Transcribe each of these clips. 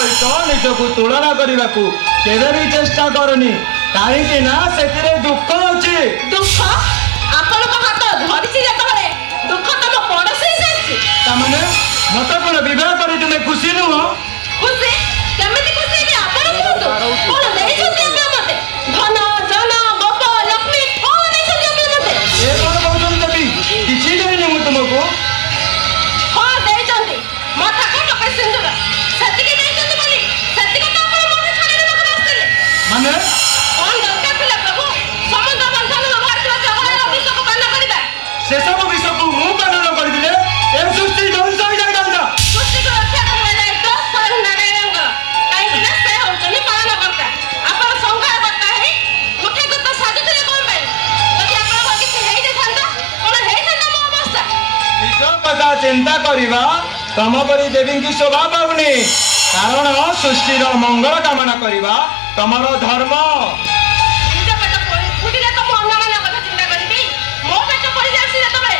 सहित निजक तुलना करने को केवे भी चेष्टा करनी कहीं से दुख अच्छी दुख आपण हाथ धरी दुख तुम पड़ोसी ताने मत कौन बह कर तुम्हें खुशी नुह खुशी केमिति खुशी कि आपण कहतु कोन देई छथि आपण मते धन जन गोप लक्ष्मी कोन देई छथि आपण मते ए कोन कहउछन देबी किछि देइनी मु तुमको हां देई छथि माथा को टके सिंदूर सती के देई छथि बोली सती को तो आपण मोठे छाड़ी देबा को आस्ते माने कोन दरकार पिला प्रभु समुद्र बंधन भारत जगह विश्व को पालन करिबा से सब विषय को मु पालन कर दिले ए सृष्टि ध्वंस हो जाय दादा सृष्टि को रक्षा करबा जाय तो स्वयं नारायण काई कि ना से होचनी पालन करता आपण संघा करता है मुठे को तो साजुतले कोन भाई যদি आपण को किछि हेइ दे थांता कोन हेइ थांता मो अवस्था निज कथा चिंता करवा तम परी देवी की शोभा पाऊनी कारण सृष्टिर मंगल कामना करवा तमर धर्म निज पेट फुटी रे तो मो अन्य माने कथा चिंता करबी मो पेट पड़ी जासी रे तबे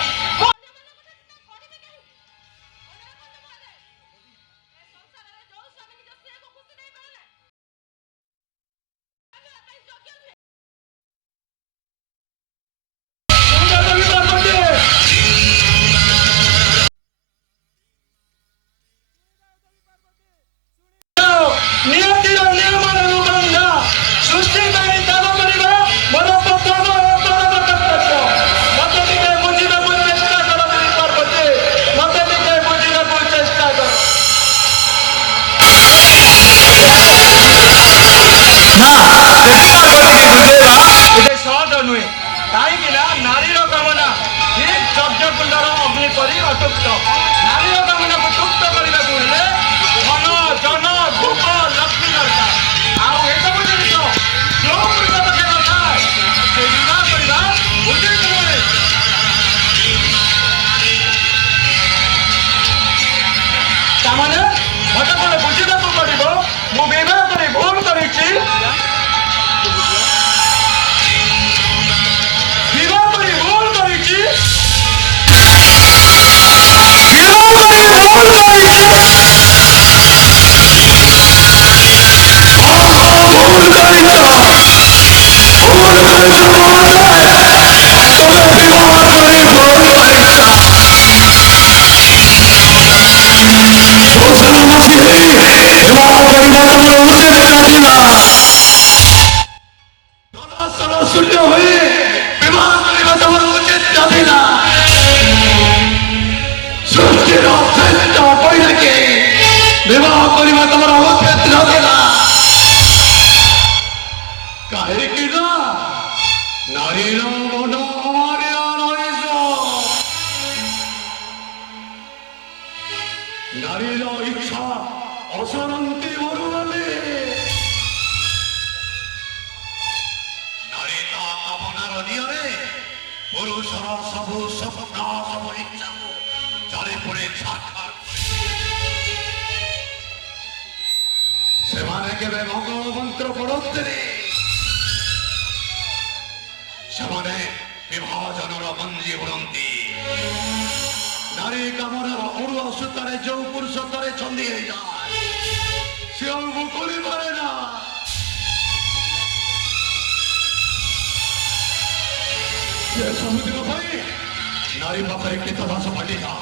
नारी पाखरे कितना पंडिता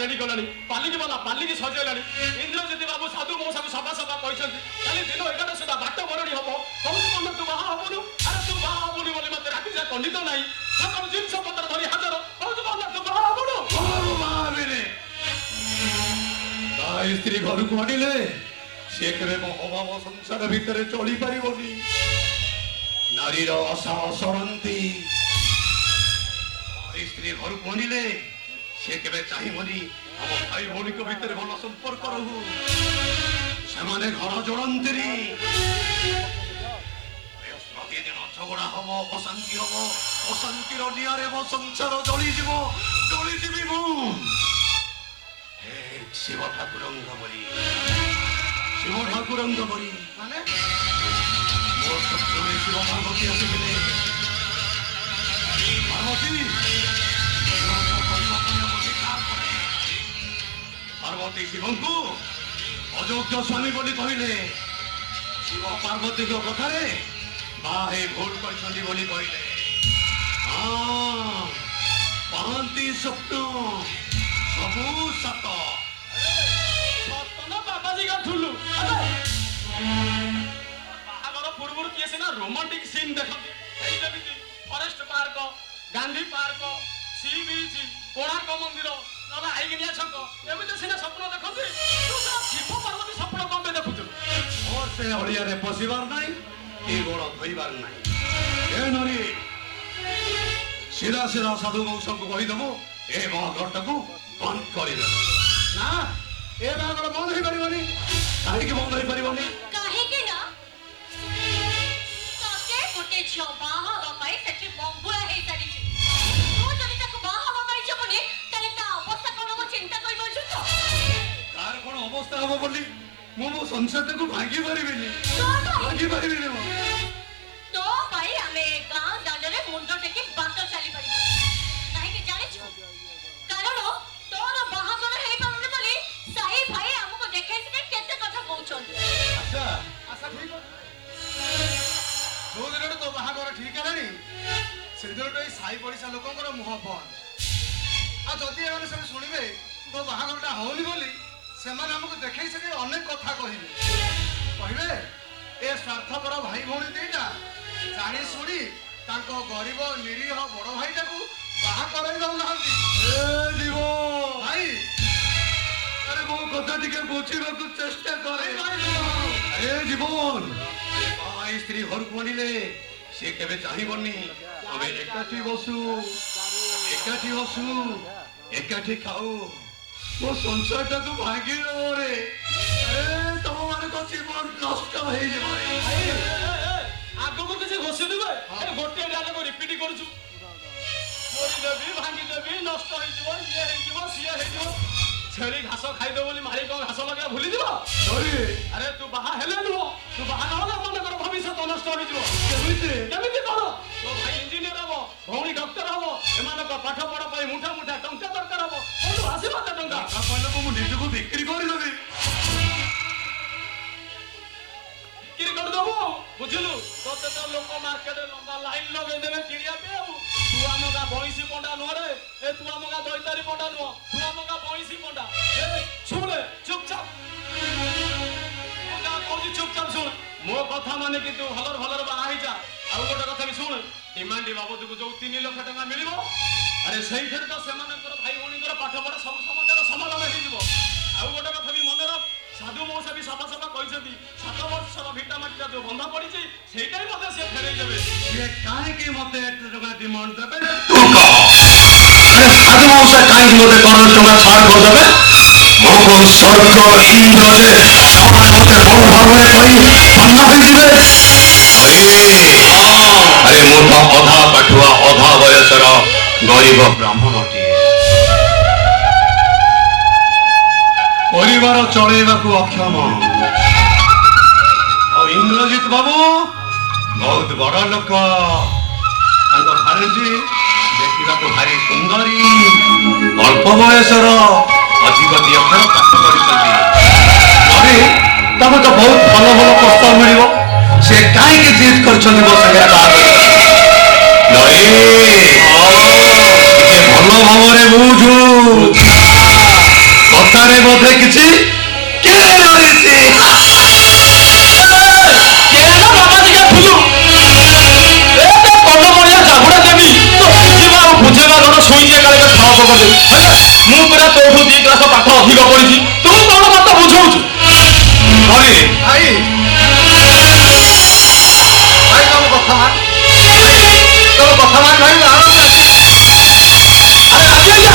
रेडी गलानी पालिकी वाला पालिकी सजेलानी इंद्रजित बाबू साधु मो सब सभा सभा कहछन खाली दिन 11 सुधा बाट मरणी हबो कौन मन तू बाहा हबनु अरे तू बाहा हबनु बोली मते राखी जा पंडित नाही सकल जिंस पत्र धरी हाजर कौन मन तू बाहा हबनु ओ महावीरे ताई स्त्री घर को आनिले से केबे मो अभाव संसार भितरे चली परिबोनी नारीर आशा सरंती स्त्री घर को आनिले से केबे चाहिबनी हम भाई भौणी को भीतर भल संपर्क रहू से ଘର ଯୋଡ଼ନ୍ତିନି। ପ୍ରତିଦିନ ଝଗଡ଼ା ହବ, ଅଶାନ୍ତି ହବ, ଅଶାନ୍ତିର ନିଆଁରେ ମୋ ସଂସାର ଜଳିଯିବ, ଜଳିଯିବି ମୁଁ। ହେ ଶିବ ଠାକୁରଙ୍କ ପରି, ଶିବ ଠାକୁରଙ୍କ ପରି ମାନେ ମୋ ସ୍ୱପ୍ନରେ ଶିବ ପାର୍ବତୀ ଆସିଥିଲେ। ପାର୍ବତୀ ପାର୍ବତୀ ଶିବଙ୍କୁ ଅଯୋଗ୍ୟ ସ୍ୱାମୀ ବୋଲି କହିଲେ। ଶିବ ପାର୍ବତୀଙ୍କ କଥାରେ ବାହା ହେଇ ଭୁଲ କରିଛନ୍ତି ବୋଲି କହିଲେ। ହଁ, ପାଆନ୍ତି ସ୍ୱପ୍ନ ସବୁ ସତ। ସତନା ବାବାଜୀ ଗାଠୁଲୁ ବାହାଘର ପୂର୍ବରୁ କିଏ ସିନା ରୋମାଣ୍ଟିକ ସିନ୍ ଦେଖନ୍ତି, ଏଇ ଯେମିତି forest park, Gandhi park, sea beach, Konark ମନ୍ଦିର, ନହେଲେ ଆଇଗିଣିଆ ଛକ, ଏମିତି ସିନା ସ୍ୱପ୍ନ ଦେଖନ୍ତି। ତୁ ତ ଶିବ ପାର୍ବତୀ ସ୍ୱପ୍ନ କଣ ପାଇଁ ଦେଖୁଛୁ? ମୋର ସେ ଅଳିଆରେ ପଶିବାର ନାହିଁ କି ଗୋଡ଼ ଧୋଇବାର ନାହିଁ। ଏ ନରୀ ସିଧା ସିଧା ସାଧୁ ମଉସାଙ୍କୁ କହିଦେବୁ ଏ ବାହାଘରଟାକୁ ବନ୍ଦ କରିଦେବ। ନା ଏ ବାହାଘର ବନ୍ଦ ହେଇପାରିବନି। କାହିଁକି ବନ୍ଦ ହେଇପାରିବନି? କାହିଁକି ନା ତତେ ଗୋଟେ ଝିଅ ବାହା ହବା ପାଇଁ ସେଠି ମଙ୍ଗୁଳା ହେଇସାରିଛି। ତୁ ଯଦି ତାକୁ ବାହା ହବା ପାଇଁ ଯିବୁନି ତାହେଲେ ତା ଅବସ୍ଥା କଣ ହବ ଚିନ୍ତା କରିପାରୁଛୁ ତ? ତାର କଣ ଅବସ୍ଥା ହବ ବୋଲି ମୁଁ ମୋ ସଂସାରଟାକୁ ଭାଙ୍ଗି ପାରିବିନି, ଭାଙ୍ଗି ପାରିବିନି ମୁଁ। ତୋ ପାଇଁ ଆମେ ଗାଁ ଦାଣ୍ଡରେ ମୁଣ୍ଡ ଟେକି ବାଟ ଚାଲିପାରିବୁ। କାହିଁକି ଜାଣିଛୁ? କାରଣ ତୋର ବାହାଘର ହେଇପାରୁନି ବୋଲି ସାହି ଭାଇ ଆମକୁ ଦେଖେଇଥିଲେ କେତେ କଥା କହୁଛନ୍ତି। ଆଚ୍ଛା ଆଚ୍ଛା ଠିକ ଅଛି। ଯୋଉ ଦିନଠୁ ତୋ ବାହାଘର ଠିକ ହେଲାଣି ସେଦିନଠୁ ଏଇ ସାହି ପଡ଼ିଶା ଲୋକଙ୍କର ମୁହଁ ବନ୍ଦ। ଆଉ ଯଦି ଏମାନେ ସବୁ ଶୁଣିବେ ତୋ ବାହାଘରଟା ହଉନି ବୋଲି ସେମାନେ ଆମକୁ ଦେଖେଇ ସେଠି ଅନେକ କଥା କହିବେ। କହିବେ ଏ ସ୍ୱାର୍ଥପର ଭାଇ ଭଉଣୀ ଦିଟା ଜାଣି ଶୁଣି ତାଙ୍କ ଗରିବ ନିରୀହ ବଡ ଭାଇଟାକୁ ବାହା କରାଇ ଦଉନାହାନ୍ତି। ଏ ଜୀବ ଭାଇ ଆରେ ମୋ କଥା ଟିକେ ବୁଝିବାକୁ ଚେଷ୍ଟା କରେ। ଏ ଜୀବନ ଭାଇ ସ୍ତ୍ରୀ ଘରକୁ ଆଣିଲେ ସେ କେବେ ଚାହିଁବନି ଆମେ ଏକାଠି ବସୁ, ଏକାଠି ହସୁ, ଏକାଠି ଖାଉ। ମୋ ସଂସାରଟାକୁ ଭାଙ୍ଗି ରେ ତମ ମାନଙ୍କ ଜୀବନ ନଷ୍ଟ ହେଇଯିବ। ଆଗକୁ କିଛି ଘୋଷିଦେବେ, ଗୋଟିଏ ଡାଲକୁ ରିପିଟ୍ କରୁଛୁ। କରିଦେବି, ଭାଙ୍ଗିଦେବି, ନଷ୍ଟ ହେଇଯିବ, ଇଏ ହେଇଯିବ, ସିଏ ହେଇଯିବ। ଛେଳି ଘାସ ଖାଇଦେବ ବୋଲି ମାରି କଣ ଘାସ ଲଗେଇବା ଭୁଲିଯିବ? ଆରେ ତୁ ବାହା ହେଲେ ନୁହଁ, ତୁ ବାହା ନହେଲେ ମନେକର ଭବିଷ୍ୟତ ନଷ୍ଟ ହେଇଯିବ। କେମିତି? କେମିତି କଣ? ତୋ ଭାଇ ଇଞ୍ଜିନିୟର ହବ, ଭଉଣୀ ଡକ୍ଟର ହବ, ଏମାନଙ୍କ ପାଠ ପଢା ପାଇଁ ମୁଠା ମୁଠା ଟଙ୍କା ଦରକାର ହବ। କୋଉଠୁ ଆସିବ ଏତେ ଟଙ୍କା? କହିଲେ ମୁଁ ନିଜକୁ ବିକ୍ରି କରିଦେବି। ବିକ୍ରି କରିଦବୁ ଆଉ, ବୁଝିଲୁ? ତତେ ତ ଲୋକ ମାର୍କେଟରେ ଲମ୍ବା ଲାଇନ ଲଗେଇଦେବେ କିଣିବା ପାଇଁ ଆଉ। ତୁ ଆମ ଗାଁ ବଇଁଶୀ ପଣ୍ଡା ନୁହଁ ରେ, ତୁ ଆମ ଗାଁ ଦୈତାରୀ ପଣ୍ଡା ନୁହଁ, ତୁ ଆମ ଗାଁ ବଇଁଶୀ ପଣ୍ଡା। ଶୁଣେ ଚୁପଚାପ, ମୁଁ ଯାହା କହୁଛି ଚୁପଚାପ ଶୁଣ। ମୋ କଥା ମାନେ କିନ୍ତୁ ଭଲରେ ଭଲରେ ବାହା ହେଇଯା। ଆଉ ଗୋଟେ କଥା ବି ଶୁଣ, ଡିମାଣ୍ଡ ବାବଦକୁ ଯୋଉ 3 ଲକ୍ଷ ଟଙ୍କା ମିଳିବ, ଆରେ ସେଇଥିରେ ତ ସେମାନଙ୍କର ଭାଇ ଭଉଣୀଙ୍କର ପାଠ ପଢା ସବୁ ସମାଜର ସମାଧାନ ହେଇଯିବ। ଆଉ ଗୋଟେ କଥା ବି ମନେ ରଖ, ସାଧୁ ମଉସା ବି ସଫା ସଫା କହିଛନ୍ତି 7 ବର୍ଷର ଭିଟା ମାଟିଟା ଯୋଉ ବନ୍ଧା ପଡିଛି ସେଇଟା ବି ମଧ୍ୟ ସେ ଫେରେଇ ଦେବେ। ସିଏ କାହିଁକି ମତେ ଏତେ ଟଙ୍କା ଡିମାଣ୍ଡ ଦେବେ ତୁ କହ। ଆରେ ସାଧୁ ମଉସା କାହିଁକି ମତେ କରୋଡ଼ ଟଙ୍କା ଛାଡ଼ କରିଦେବେ? ମୋ ସ୍ୱର୍ଗ ଇନ୍ଦ୍ର ଯେ ସେମାନେ ମତେ ବହୁ ଭାବରେ କହି ବନ୍ଧା ହୋଇଯିବେ। ଆରେ ମୁଁ ତ ଅଧା ପାଠୁଆ ଅଧା ବୟସର ଗରିବ ବ୍ରାହ୍ମଣଟିଏ। ପରିବାର ଚଳେଇବାକୁ ଅକ୍ଷମ। ଆଉ ଇନ୍ଦ୍ରଜିତ ବାବୁ ବହୁତ ବଡ ଲୋକ। ତାଙ୍କ ଭାଣିଜୀ ଦେଖିବାକୁ ଭାରି ସୁନ୍ଦରୀ, ଅଳ୍ପ ବୟସର, ଅଧିକ 2 ଅକ୍ଷର ପାଠ ପଢିଛନ୍ତି। ତାକୁ ତ ବହୁତ ଭଲ ଭଲ ପ୍ରସ୍ତାବ ମିଳିବ। ସେ କାହିଁକି ଜିଦ୍ କରିଛନ୍ତି ମୋ ସାଙ୍ଗରେ ବାହାଘର? ଟିକେ ଭଲ ଭାବରେ ବୁଝୁ, କଥାରେ ବୋଧେ କିଛି କିଏ ରହିଛି। ମୁଁ ପୁରା ତୋଠୁ 2 କ୍ଲାସ ପାଠ ଅଧିକ ପଢିଛି, ତୁ କଣ ମତେ ବୁଝଉଛୁ? ଭାଇ ଭାଇ ତମ କଥା ମାନ, ତମ କଥା ମାନ ଭାଇ ବାହାଘର ଅଛି। ଆରେ ରାଜି ହେଇଯା।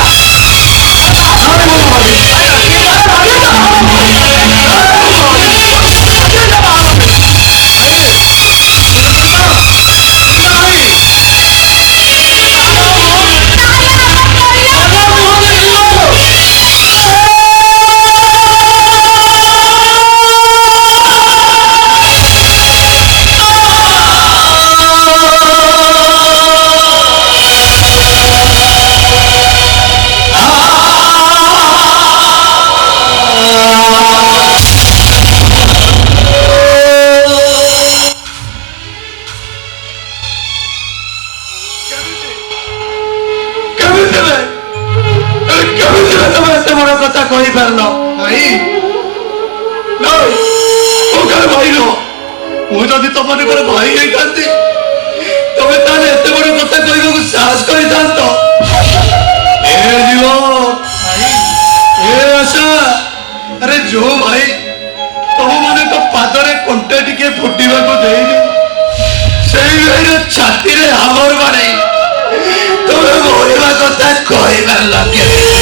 କେମିତି ତମେ ଏତେ ବଡ କଥା କହିପାରିଲ? ଭାଇ ନାଇଁ ମୁଁ କାଳେ ଭାଇ ନୁହଁ। ମୁଁ ଯଦି ତମମାନଙ୍କର ଭାଇ ହେଇଥାନ୍ତି ତମେ ତାହେଲେ ଏତେ ବଡ କଥା କହିବାକୁ ସାହସ କରିଥାନ୍ତ। ଏ ଜୀବ ଏ ଆଶା, ଆରେ ଯୋଉ ଭାଇ ତମ ମାନଙ୍କ ପାଦରେ କଣ୍ଟା ଟିକେ ଫୁଟିବାକୁ ଦେଇନି ସେଇ ଭାଇର ଛାତିରେ ହାମର ବାଡ଼େଇ ତମେ ମରିବା କଥା କହିପାରିଲ କେମିତି?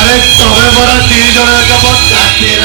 ଆରେ ତମେ ମୋର 2 ଜଣ ଏକ ମୋ ଛାତିର